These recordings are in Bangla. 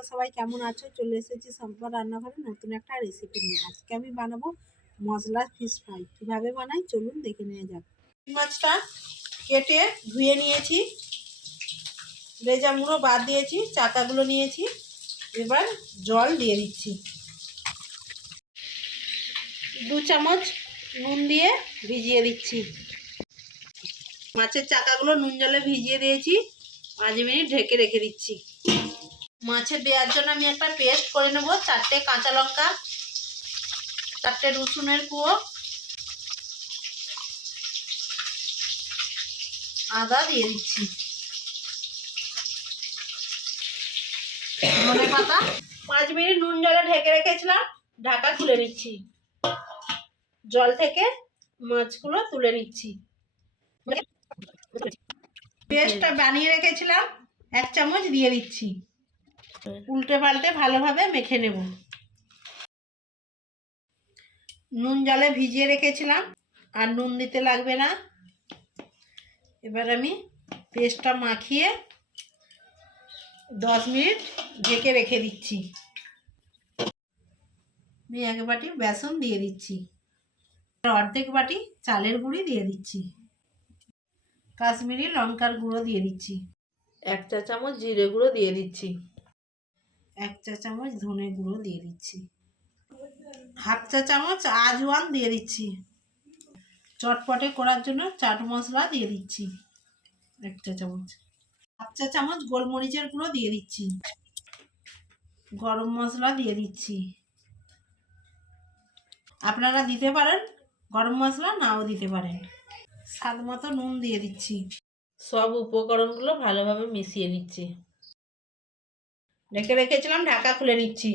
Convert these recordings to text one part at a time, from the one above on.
তোমরা সবাই কেমন আছো? চলে এসেছি সম্পদ রান্নাঘরে নতুন একটা রেসিপি নিয়ে। আজকে আমি বানাবো মশলা ফিশ ফ্রাই কীভাবে বানাই? চলুন দেখে নিয়ে যাক। মাছটা কেটে ধুয়ে নিয়েছি। রেজা মুড়ো বাদ দিয়েছি চাকাগুলো নিয়েছি। এবার জল দিয়ে দিচ্ছি। দু চামচ নুন দিয়ে ভিজিয়ে দিচ্ছি। মাছের চাকাগুলো নুন জলে ভিজিয়ে দিয়েছি। পাঁচ মিনিট ঢেকে রেখে দিচ্ছি। মাছে দেওয়ার জন্য আমি একটা পেস্ট করে নেব, চারটে কাঁচা লঙ্কা, চারটে রসুনের কুয়ো আদা দিয়ে দিচ্ছি। পাঁচ মিনিট নুন জলে ঢেকে রেখেছিলাম, ঢাকা খুলে নিচ্ছি। জল থেকে মাছগুলো তুলে নিচ্ছি। পেস্টটা বানিয়ে রেখেছিলাম, এক চামচ দিয়ে দিচ্ছি। উল্টে পাল্টে ভালোভাবে মেখে নেব। নুন জলে ভিজিয়ে রেখেছিলাম, আর নুন দিতে লাগবে না। এবার আমি পেস্টটা মাখিয়ে দশ মিনিট ঢেকে রেখে দিচ্ছি। আমি এক বাটি বেসন দিয়ে দিচ্ছি। অর্ধেক বাটি চালের গুঁড়ি দিয়ে দিচ্ছি। কাশ্মীরি লঙ্কার গুঁড়ো দিয়ে দিচ্ছি। এক চা চামচ জিরে গুঁড়ো দিয়ে দিচ্ছি। এক চা চামচ ধনে গুঁড়ো দিয়ে দিচ্ছি। হাফ চা চামচ আজওয়ান দিয়ে দিচ্ছি। চটপটে করার জন্য চাট মশলা দিয়ে দিচ্ছি। এক চা চামচ। হাফ চা চামচ গোলমরিচের গুঁড়ো দিয়ে দিচ্ছি। গরম মশলা দিয়ে দিচ্ছি। আপনারা দিতে পারেন, গরম মশলা নাও দিতে পারেন। স্বাদ মতো নুন দিয়ে দিচ্ছি। সব উপকরণগুলো ভালোভাবে মিশিয়ে নিচ্ছি। রেখে রেখেছিলাম, ঢাকা খুলে নিচ্ছি।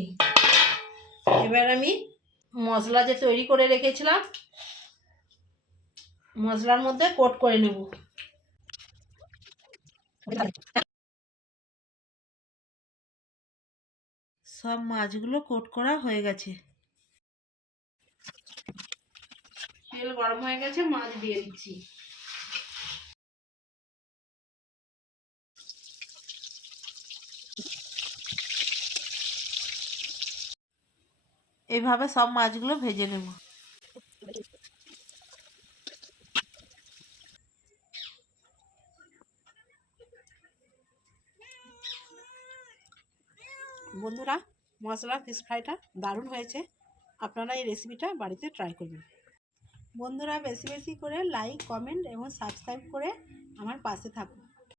এবার আমি মশলা যে তৈরি করে রেখেছিলাম, মশলার মধ্যে কোট করে নেব। সব মাছগুলো কোট করা হয়ে গেছে। তেল গরম হয়ে গেছে, মাছ দিয়ে দিচ্ছি। এইভাবে সব মাছগুলো ভেজে নেব। বন্ধুরা মশলা ফিশ ফ্রাইটা দারুণ হয়েছে। আপনারা এই রেসিপিটা বাড়িতে ট্রাই করবেন। বন্ধুরা, বেশি বেশি করে লাইক কমেন্ট এবং সাবস্ক্রাইব করে আমার পাশে থাকুন।